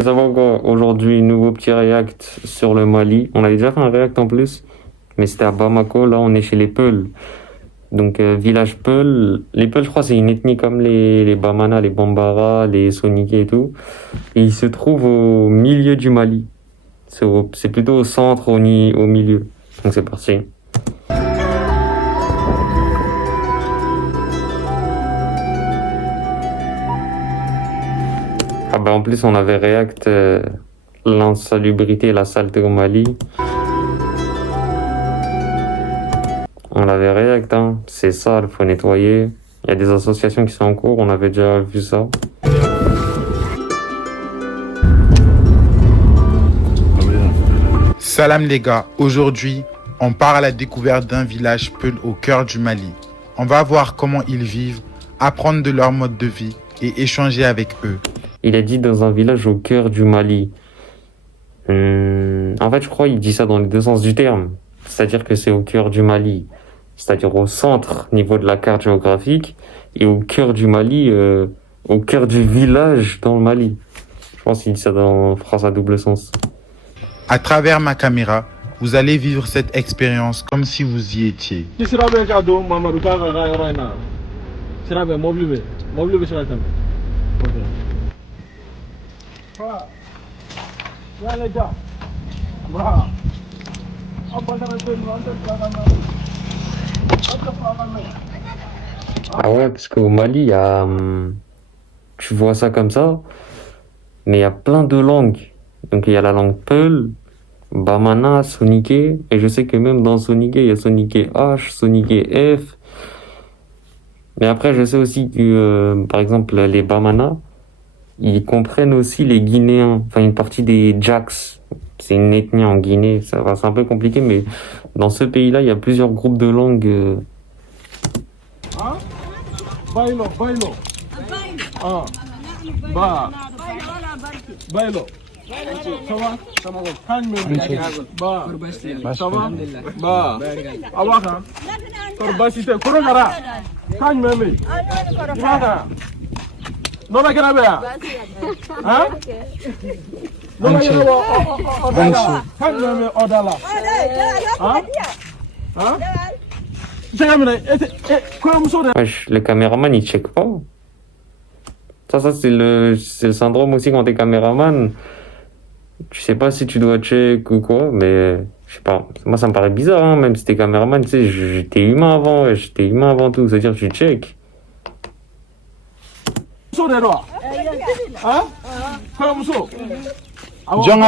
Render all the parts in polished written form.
Faut savoir qu'aujourd'hui, nouveau petit react sur le Mali. On avait déjà fait un react en plus, mais c'était à Bamako. Là, on est chez les Peuls. Donc, village Peul. Les Peuls, je crois, c'est une ethnie comme les Bamana, les Bambara, les Soninké et tout. Et ils se trouvent au milieu du Mali. C'est plutôt au centre, au milieu. Donc, c'est parti. Ah bah en plus, on avait react l'insalubrité et la saleté au Mali. On l'avait react, hein. C'est sale, faut nettoyer. Il y a des associations qui sont en cours, on avait déjà vu ça. Salam les gars, aujourd'hui, on part à la découverte d'un village Peul au cœur du Mali. On va voir comment ils vivent, apprendre de leur mode de vie et échanger avec eux. Il a dit dans un village au cœur du Mali. En fait, je crois qu'il dit ça dans les deux sens du terme. C'est-à-dire que c'est au cœur du Mali. C'est-à-dire au centre, niveau de la carte géographique, et au cœur du Mali, au cœur du village dans le Mali. Je pense qu'il dit ça dans phrase à double sens. À travers ma caméra, vous allez vivre cette expérience comme si vous y étiez. Ah ouais, parce qu'au Mali, il y a, tu vois ça comme ça, mais il y a plein de langues. Donc il y a la langue Peul, Bamana, Soninké, et je sais que même dans Soninké, il y a Soninké H, Soninké F. Mais après, je sais aussi que, par exemple, les Bamana, ils comprennent aussi les Guinéens, enfin une partie des Djaks. C'est une ethnie en Guinée, ça va, c'est un peu compliqué, mais dans ce pays-là, il y a plusieurs groupes de langues. Bailo. Ah. Ba. Bailo. Ça va? Ça va. Ba. Ça va? Ba. Awaka. Korbasite. Korogara. Kan meme. Ibaka. Nona kena ya? Hein? Nona kena odala. Kan meme odala. Hein? Hein? Wesh, le caméraman, il check pas. Ça c'est le syndrome aussi quand t'es caméraman. Tu sais pas si tu dois check ou quoi, mais je sais pas. Moi, ça me paraît bizarre, hein, même si t'es caméraman, tu sais, j'étais humain avant, ouais, j'étais humain avant tout. C'est-à-dire que tu check. Djonga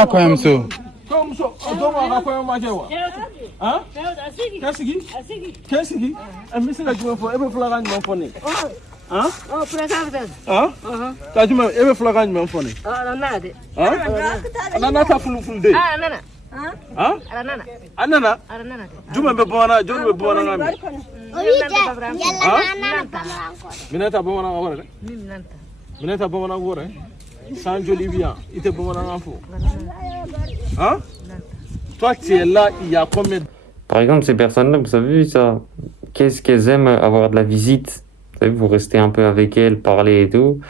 quand même ça. Kasigi? I'm missing a jump for every flag and money. Huh? Oh, President. Huh? Tajuma, every flag and money. Oh, Nana. Huh? Nana full day. Ah, Nana. Huh? Nana. Anana? Nana. Juma Bebona, John Bebona. Minata Bona Gore. Minata Bona Gore. Sanjo Livia, ite Bona Info. Hein? Toi, tu es là, il y a combien? Par exemple, ces personnes-là, vous savez ça, qu'est-ce qu'elles aiment avoir de la visite? Vous savez, vous restez un peu avec elles, parler et tout.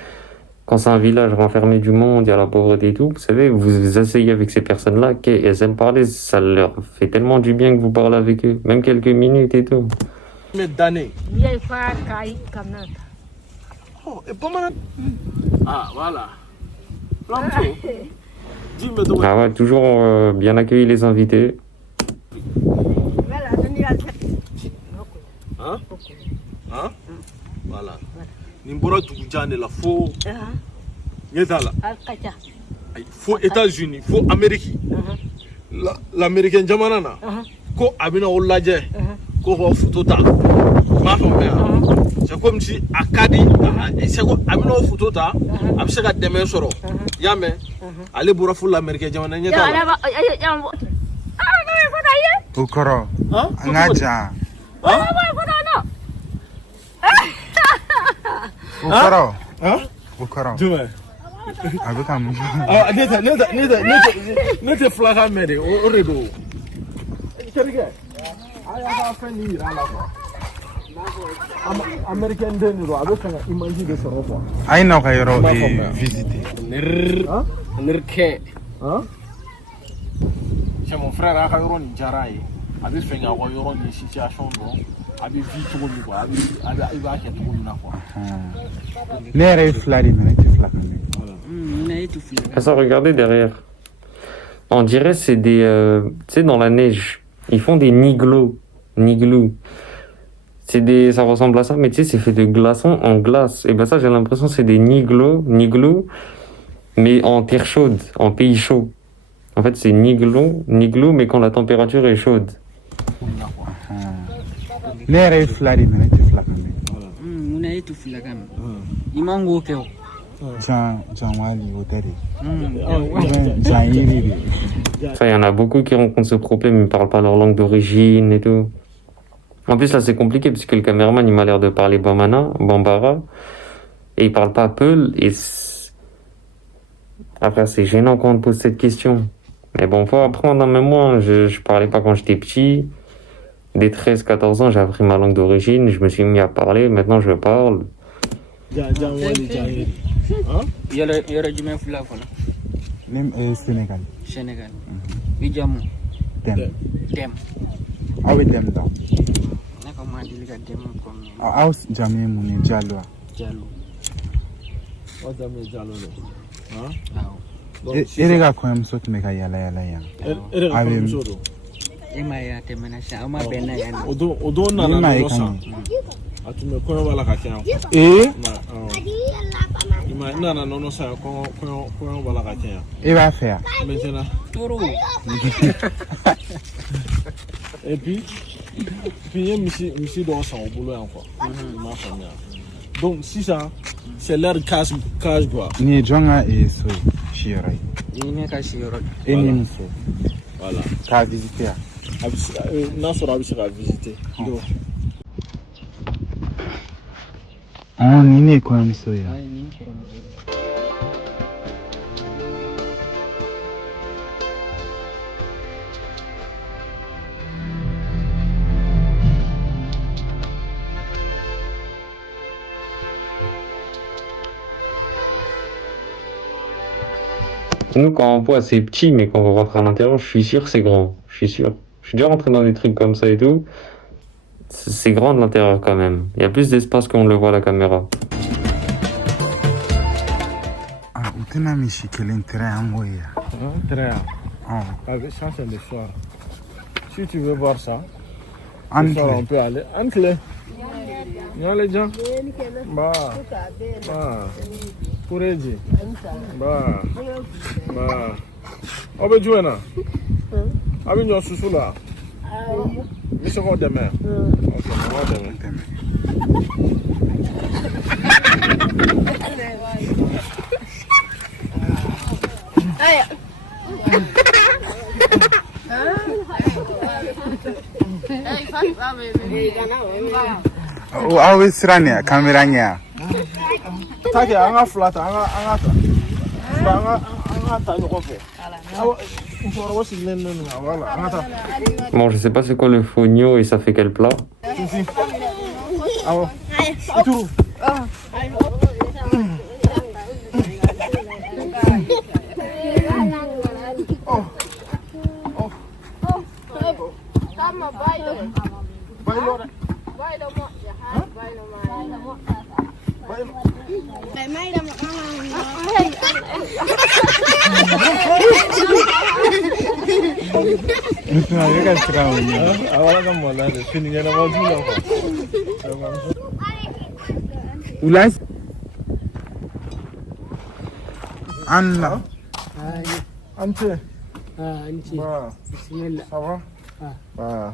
Quand c'est un village renfermé du monde, il y a la pauvreté et tout, vous savez, vous vous asseyez avec ces personnes-là, qu'elles aiment parler, ça leur fait tellement du bien que vous parlez avec eux, même quelques minutes et tout. Combien d'années? Oh, et pas mal. Ah, voilà. Ah ouais, toujours bien accueillir les invités. Hein? Hein? Voilà. Nimbora Tougoudiane la faux. Yétala. Faux États-Unis, faux Amérique. L'Américain Jamanana. Ko Abina Oladje. Ko Fotota. Ma femme. C'est comme si Akadi, c'est quoi Abina Fotota. Absega Demain Soro. Yame. Allez pour la Américain Jamanana. Okoro. Ngaja. Okoro. Hein? Okoro. Demain. Avec un mouche. Ah, n'était flagrant, mais au rideau. Américain, avec un imagine de ce revoir. Aïe, non, visiter. Hein? C'est mon frère à Cairo Njaraï. Avec fait un royaume de situation, avec vie tout le monde, avec tout le monde. L'air flagré, Ah, ça, regardez derrière. On dirait c'est des... tu sais, dans la neige, ils font des niglos. Niglou. Ça ressemble à ça, mais tu sais, c'est fait de glaçons en glace. Et ben ça, j'ai l'impression que c'est des niglou, mais en terre chaude, en pays chaud. En fait, c'est niglou, mais quand la température est chaude. L'air flagré, Ça, il y en a beaucoup qui rencontrent ce problème, ils ne parlent pas leur langue d'origine et tout. En plus, là, c'est compliqué parce que le caméraman, il m'a l'air de parler Bambara, et il parle pas Peul, et après, c'est gênant quand on te pose cette question. Mais bon, faut apprendre, même moi, je parlais pas quand j'étais petit. Dès 13-14 ans, j'ai appris ma langue d'origine, je me suis mis à parler, maintenant je parle. Sénégal. Sénégal. Bijamu. Dem. Dem. Ah oui, dem da. Naka ma diliga dem comme. Ah, jamais mon Diallo. Diallo. O jamais Diallo. Hein? Ah. Erega quand même saute mega yala ya. Erega comme ça. Ema ya temena sha ama bena ya. Odo na na losa. Atume koyo wala ka tian. Ma na na no sa koyo wala ka tian. Et va faire. Maintenant. Toro. Et puis doit s'en au boulot encore. Donc si ça c'est l'air cache quoi. Ni jonga et so shirai. Ni ka shiro. Et ni so. Voilà. Ka visiter. Non sera visiter. Donc on est quand même so ya. Nous, quand on voit, c'est petit, mais quand on rentre à l'intérieur, je suis sûr que c'est grand. Je suis sûr. Je suis déjà rentré dans des trucs comme ça et tout. C'est grand de l'intérieur quand même. Il y a plus d'espace qu'on le voit à la caméra. Ah, où t'es mis chez quel intérêt à moi ya? très bien. Ah, Ça c'est le soir. Si tu veux voir ça, entre. ce soir on peut aller. Entre les gens. Bah. Pouredi. Bah. Obe Juena. Abi nyo susu là. Mi se ko demain. OK, on va demain. Oh, awe siranya kameranya. Take anga flat anga ta no kofe. Bon, je sais pas c'est quoi le fogno et ça fait quel plat. Ulas Anna Ante. Anchi. Bah. Bismillah. Ça va? Bah.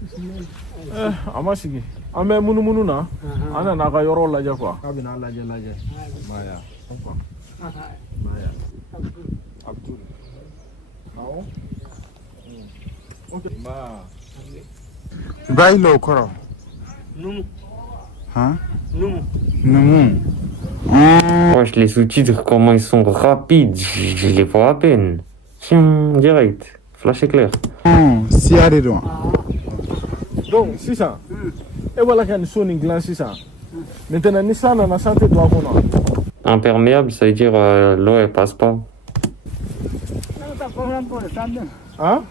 Bismillah. Amasigi. Ame munu na. Ana na ga yoro laje quoi. Kabina laje. Maya. Quoi? Maya. Abdul. Non? OK. Bah. Bailo koro. Numu. Hein? Numu. Numu. Wesh, les sous-titres, comment ils sont rapides, je les vois à peine. Direct, flash éclair. Si arrive. Donc, c'est ça. Et voilà quand ils sont en glace, c'est ça. Maintenant, Nissan, on a santé de la Imperméable, ça veut dire l'eau elle passe pas. Hein?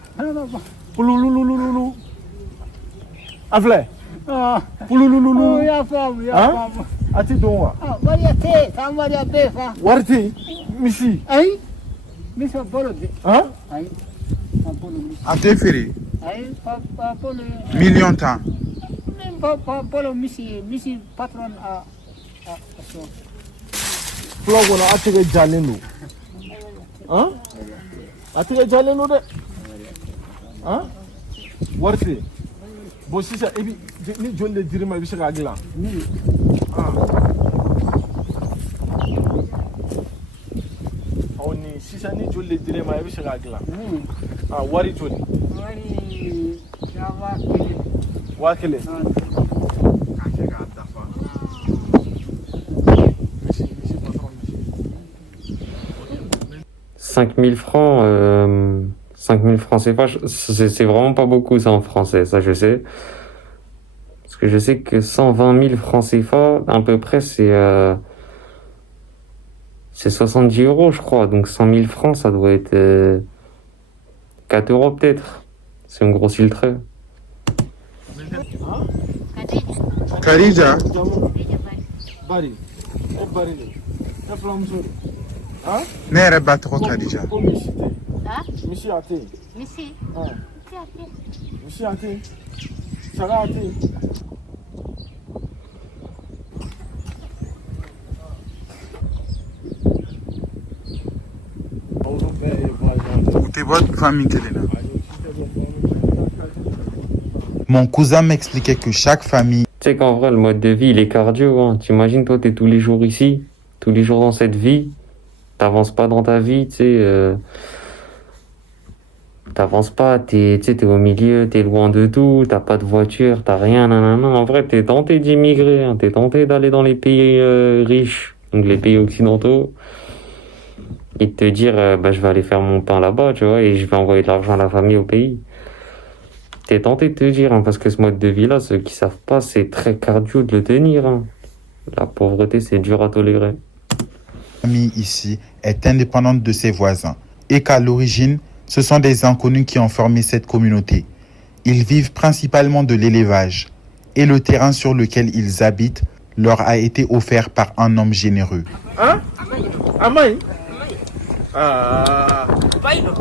Poulouloulouloulou. Afle. Pouloulouloulou. Hein? Ati donwa. Warti. Misi. Hein? En téféré, million de temps. Fula wala atege jaleno. Hein? Atege jaleno de. Hein? Warti. Bon si ça ebi ni jonde dirima bi saka gila. Ah. Oni si ça ni jonde dirima bi saka gila. Ah wari joni. Wakele. 5000 francs, 5000 francs CFA, c'est vraiment pas beaucoup ça en français, ça je sais. Parce que je sais que 120 000 francs CFA, à peu près, c'est 70 euros, je crois. Donc 100 000 francs, ça doit être 4 euros peut-être. Si on grossit le trait. Khadija, Bari. Bari. Hein? ne yɛrɛ ba tɔgɔ Khadija. Misi ate. Misi. Misi ate. Saga ate. T'es votre famille quelle est là? Mon cousin m'expliquait que chaque famille Tu sais qu'en vrai, le mode de vie, il est cardio. Hein. T'imagines, toi, t'es tous les jours ici, tous les jours dans cette vie. T'avances pas dans ta vie, tu sais. T'avances pas, t'es au milieu, t'es loin de tout, t'as pas de voiture, t'as rien, nanana. En vrai, t'es tenté d'immigrer, hein. T'es tenté d'aller dans les pays riches, donc les pays occidentaux, et de te dire, je vais aller faire mon pain là-bas, tu vois, et je vais envoyer de l'argent à la famille au pays. T'es tenté de te dire, hein, parce que ce mode de vie-là, ceux qui savent pas, c'est très cardio de le tenir. Hein. La pauvreté, c'est dur à tolérer. ici est indépendante de ses voisins et qu'à l'origine, ce sont des inconnus qui ont formé cette communauté. Ils vivent principalement de l'élevage et le terrain sur lequel ils habitent leur a été offert par un homme généreux. Hein? Amai? Ah.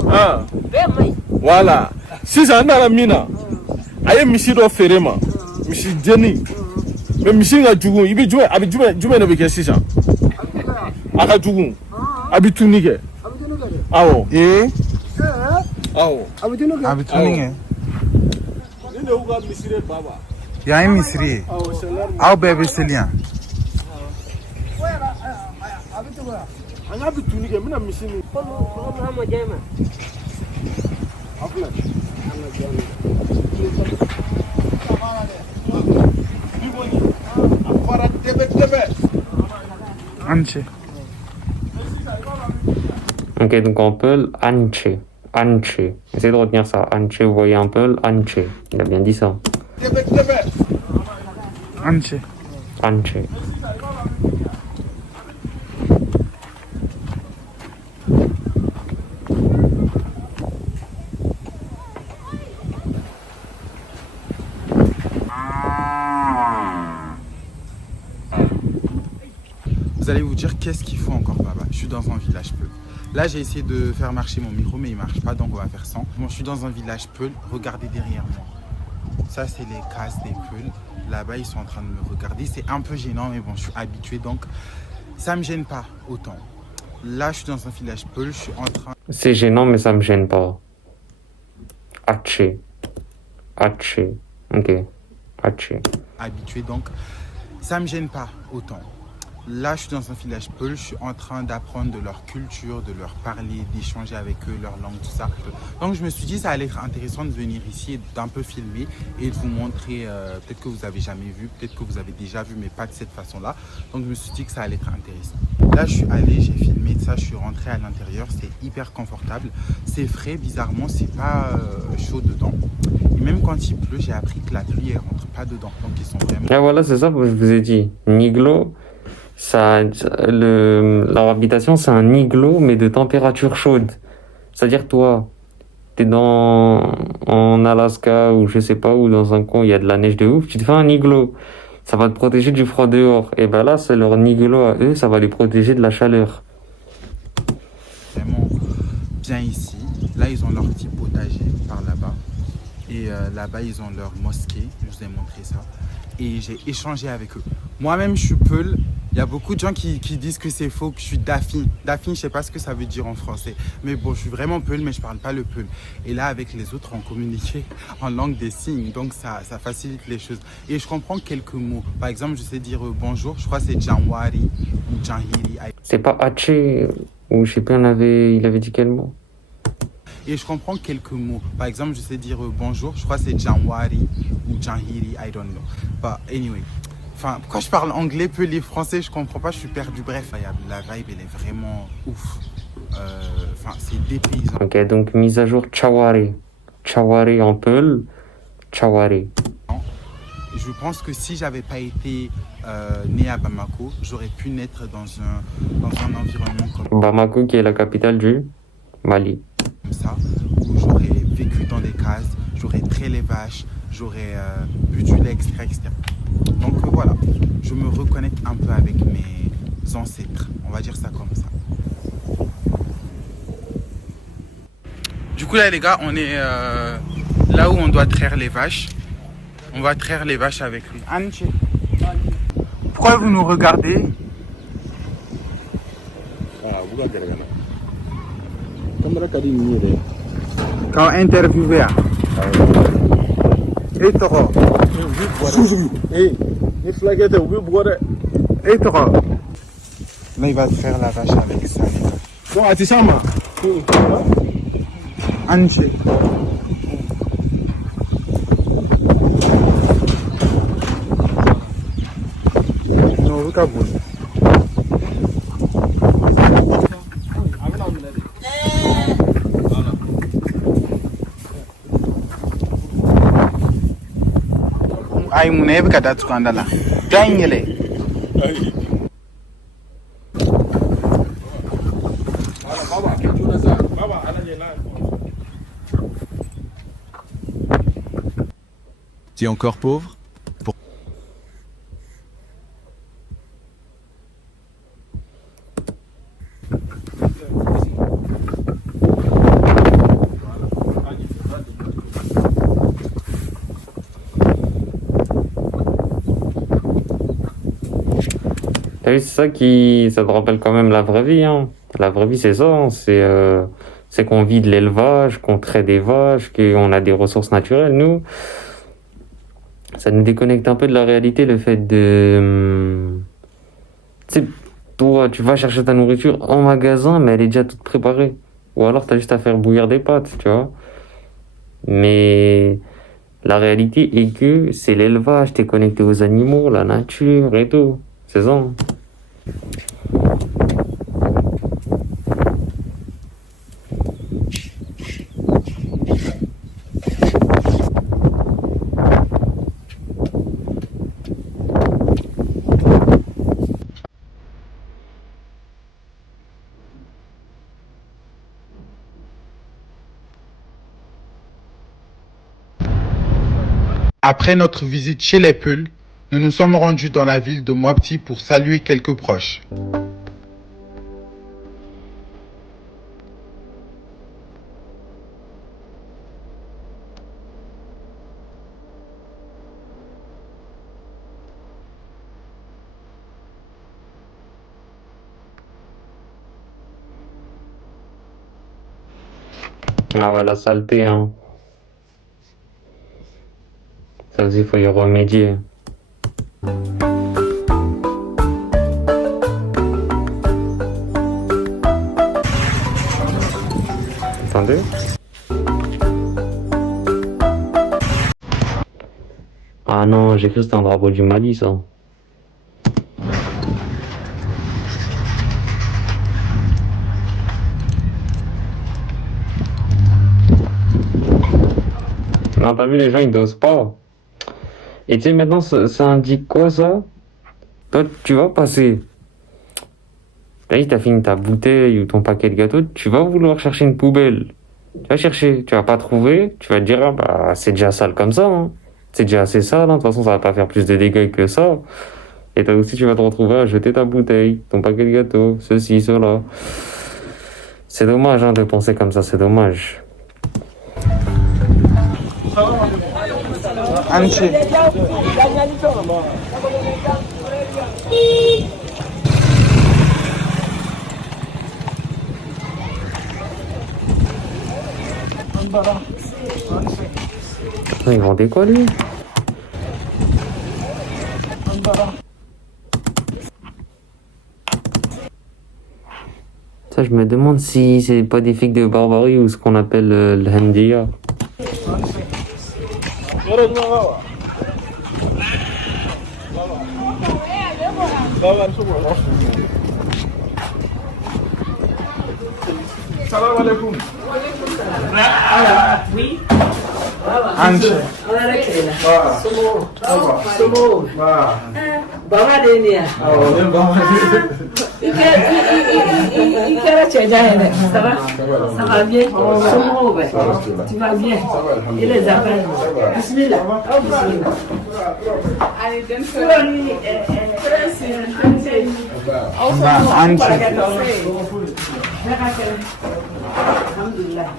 Ah. Voilà. Si ça n'a la mina, aye misi do ferema, misi jeni. Mais misi nga jugu, ibi jume, abi jume no beke sisa. Aka jugu, abi tunike. Awo. Awo. Abituninge. Ninde uga misire baba. Ya misri. Aw bebe selian. Anga abi tunike, mina misi ni. Afla. Anche. Ok, donc on peut Anche. Anche. Essayez de retenir ça. Anche, vous voyez un peu Anche. Il a bien dit ça. Anche. Anche. Vous allez vous dire qu'est-ce qu'il faut encore là-bas. Je suis dans un village Peul. Là j'ai essayé de faire marcher mon micro mais il marche pas donc on va faire sans. Bon, je suis dans un village Peul, regardez derrière moi. Ça c'est les cases des Peuls. Là-bas ils sont en train de me regarder. C'est un peu gênant mais bon je suis habitué donc ça me gêne pas autant. Là je suis dans un village Peul, je suis en train... C'est gênant mais ça me gêne pas. Ache. Ache. Ok. Ache. Habitué donc ça me gêne pas autant. Là, je suis dans un village Peul, je suis en train d'apprendre de leur culture, de leur parler, d'échanger avec eux, leur langue, tout ça. Donc, je me suis dit, ça allait être intéressant de venir ici et d'un peu filmer et de vous montrer, peut-être que vous n'avez jamais vu, peut-être que vous avez déjà vu, mais pas de cette façon-là. Donc, je me suis dit que ça allait être intéressant. Là, je suis allé, j'ai filmé ça, je suis rentré à l'intérieur, c'est hyper confortable. C'est frais, bizarrement, c'est pas chaud dedans. Et même quand il pleut, j'ai appris que la pluie, elle rentre pas dedans. Donc, ils sont vraiment... Ah voilà, c'est ça que je vous ai dit. Niglo, Leur habitation, c'est un igloo, mais de température chaude. C'est-à-dire, toi, en Alaska ou je sais pas où, dans un coin, où il y a de la neige de ouf, tu te fais un igloo. Ça va te protéger du froid dehors. Et ben là, c'est leur igloo à eux, ça va les protéger de la chaleur. Vraiment bien ici. Là, ils ont leur petit potager par là-bas. Et là-bas, ils ont leur mosquée. Je vous ai montré ça. Et j'ai échangé avec eux. Moi-même, je suis Peul. Il y a beaucoup de gens qui disent que c'est faux, que je suis Dafin. Dafin, je sais pas ce que ça veut dire en français. Mais bon, je suis vraiment Peul, mais je parle pas le Peul. Et là, avec les autres, on communiquait en langue des signes. Donc, ça facilite les choses. Et je comprends quelques mots. Par exemple, je sais dire bonjour. Je crois que c'est Janwari ou Janhiri. C'est pas Haché, ou je sais pas, il avait dit quel mot? Et je comprends quelques mots. Par exemple, je sais dire bonjour. Je crois que c'est Janwari ou Janhiri. I don't know. But anyway. Enfin, pourquoi je parle anglais, peu les français, je comprends pas, je suis perdu. Bref, la vibe, elle est vraiment ouf. Enfin, c'est dépaysant. Ok, donc mise à jour Chawari. Chawari en Peul, Chawari. Je pense que si j'avais pas été né à Bamako, j'aurais pu naître dans un environnement comme Bamako, qui est la capitale du Mali. ça, où j'aurais vécu dans des cases, j'aurais traité les vaches, j'aurais bu du lait, etc. Donc voilà, je me reconnecte un peu avec mes ancêtres, on va dire ça comme ça. Du coup là les gars, on est là où on doit traire les vaches. On va traire les vaches avec lui. Anche. Pourquoi vous nous regardez? Quand interviewé. Et toi? Et toi? Là il va traire la vache avec ça. Anche. No, look at one. Ay munebe kadatu kandala. Ganyele. Tu es encore pauvre? T'as vu, ça te rappelle quand même la vraie vie, hein. La vraie vie, c'est ça, hein. C'est qu'on vit de l'élevage, qu'on traite des vaches, qu'on a des ressources naturelles, nous. Ça nous déconnecte un peu de la réalité, le fait de... Tu sais, toi, tu vas chercher ta nourriture en magasin, mais elle est déjà toute préparée. Ou alors, t'as juste à faire bouillir des pâtes, tu vois. Mais la réalité est que c'est l'élevage, t'es connecté aux animaux, la nature et tout. C'est ça, hein. Après notre visite chez les Peuls, nous nous sommes rendus dans la ville de Mopti pour saluer quelques proches. Ah ouais, la saleté, hein. Ça aussi, il faut y remédier. Attendez. Ah non, j'ai cru que c'était un drapeau du Mali, ça. Non, t'as vu, les gens, ils dosent pas. Et tu sais, maintenant, ça indique quoi, ça? Toi, tu vas passer Là, t'as fini ta bouteille ou ton paquet de gâteaux, tu vas vouloir chercher une poubelle. Tu vas chercher, tu vas pas trouver, tu vas te dire, ah bah, c'est déjà sale comme ça, hein. C'est déjà assez sale, hein. De toute façon, ça va pas faire plus de dégâts que ça. Et toi aussi, tu vas te retrouver à jeter ta bouteille, ton paquet de gâteaux, ceci, cela. C'est dommage, hein, de penser comme ça, c'est dommage. Anche. Ils vendaient quoi, lui? Ça, je me demande si c'est pas des figues de Barbarie ou ce qu'on appelle le Handia. Salam alaikum. Oui. Anche. Baba de ne ya? Il kɛra cɛja ye dɛ. Ça va? Ça va bien? Somɔgɔw bɛ? Tu vas bien? Et les affaires? Bismillah. Aw bismillah. Fura ni aw sɔrɔ barakɛtɔ. Ne ka kɛnɛ. Alhamdulillah.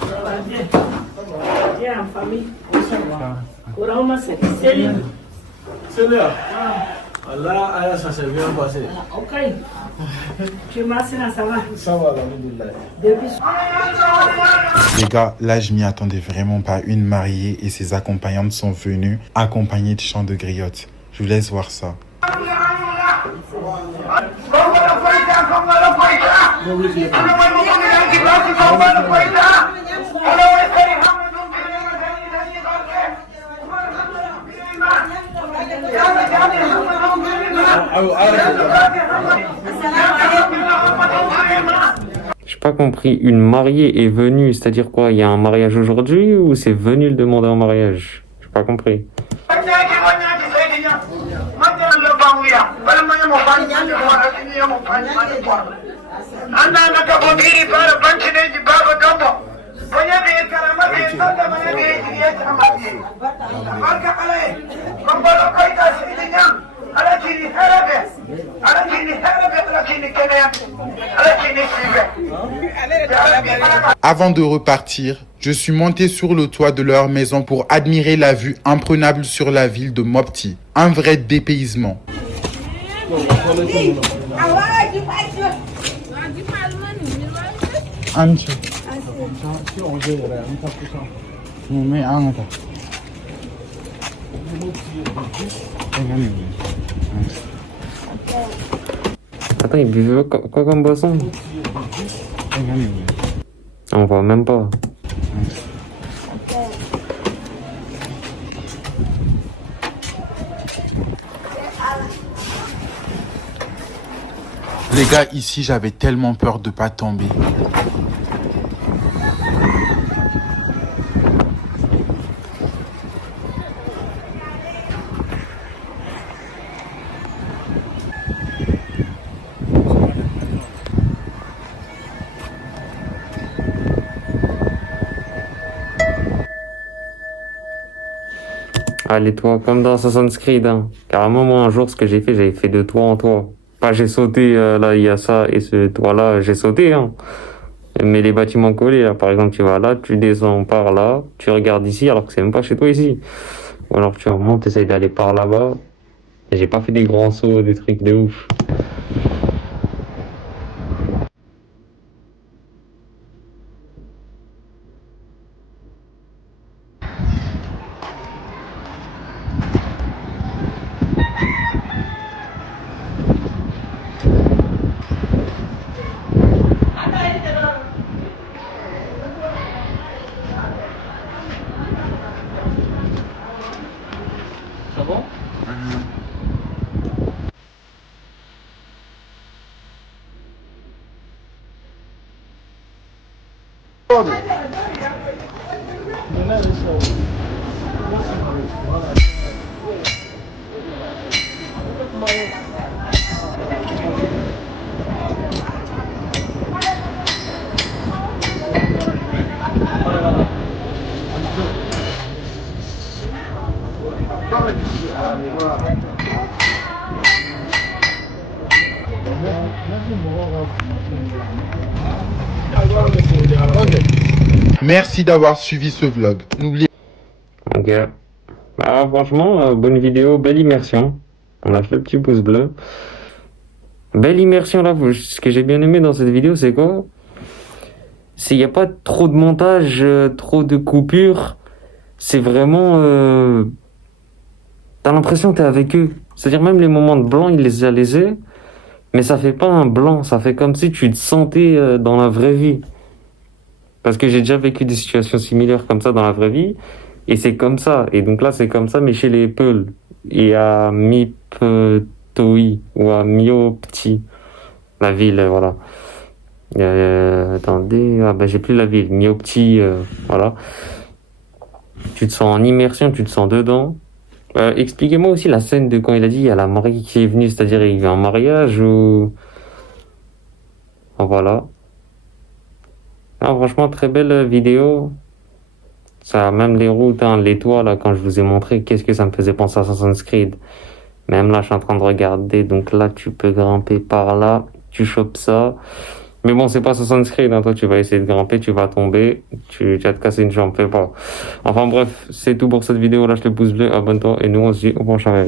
Ça va bien? Bien en famille? Kurama c'est Céline. Célia. Allah, Allah, ça s'est bien passé. Ok. Tu m'as ça va? Ça va, alhamdulillah. Depuis. Les gars, là, je m'y attendais vraiment pas. Une mariée et ses accompagnantes sont venues accompagnées de chants de griotte. Je vous laisse voir ça. J'ai pas compris, une mariée est venue, c'est-à-dire quoi? Il y a un mariage aujourd'hui ou c'est venu le demander en mariage? J'ai pas compris. Avant de repartir, je suis monté sur le toit de leur maison pour admirer la vue imprenable sur la ville de Mopti. Un vrai dépaysement. Attends, il buvait quoi comme boisson? On voit même pas. Les gars, ici, j'avais tellement peur de pas tomber. Allez, toi, comme dans Assassin's Creed, hein. Carrément, moi, un jour, ce que j'ai fait, j'avais fait de toit en toit. Pas j'ai sauté, là, il y a ça, et ce toit-là, j'ai sauté, hein. Mais les bâtiments collés, là, par exemple, tu vas là, tu descends par là, tu regardes ici, alors que c'est même pas chez toi ici. Ou alors tu remontes, essayes d'aller par là-bas. Et j'ai pas fait des grands sauts, des trucs de ouf. Merci d'avoir suivi ce vlog. N'oubliez Ok. Bah, franchement, bonne vidéo, belle immersion. On a fait le petit pouce bleu. Belle immersion là. Ce que j'ai bien aimé dans cette vidéo, c'est quoi? Il n'y a pas trop de montage, trop de coupures. C'est vraiment... T'as l'impression que t'es avec eux. C'est-à-dire même les moments de blanc, il les a laissés. Mais ça fait pas un blanc. Ça fait comme si tu te sentais dans la vraie vie. Parce que j'ai déjà vécu des situations similaires comme ça dans la vraie vie. Et c'est comme ça. Et donc là, c'est comme ça, mais chez les Peuls. Et à Miptoi, ou à Miopti. La ville, voilà. Attendez, j'ai plus la ville. Miopti, voilà. Tu te sens en immersion, tu te sens dedans. Expliquez-moi aussi la scène de quand il a dit il y a la mariée qui est venue, c'est-à-dire il y a un mariage ou... Voilà. Ah, franchement, très belle vidéo. Ça, même les routes, hein, les toits, là, quand je vous ai montré, qu'est-ce que ça me faisait penser à Assassin's Creed. Même là, je suis en train de regarder, donc là, tu peux grimper par là, tu chopes ça. Mais bon, c'est pas Assassin's Creed, hein. Toi, tu vas essayer de grimper, tu vas tomber, tu vas te casser une jambe, fais pas. Enfin bref, c'est tout pour cette vidéo, lâche le pouce bleu, abonne-toi, et nous, on se dit au prochain.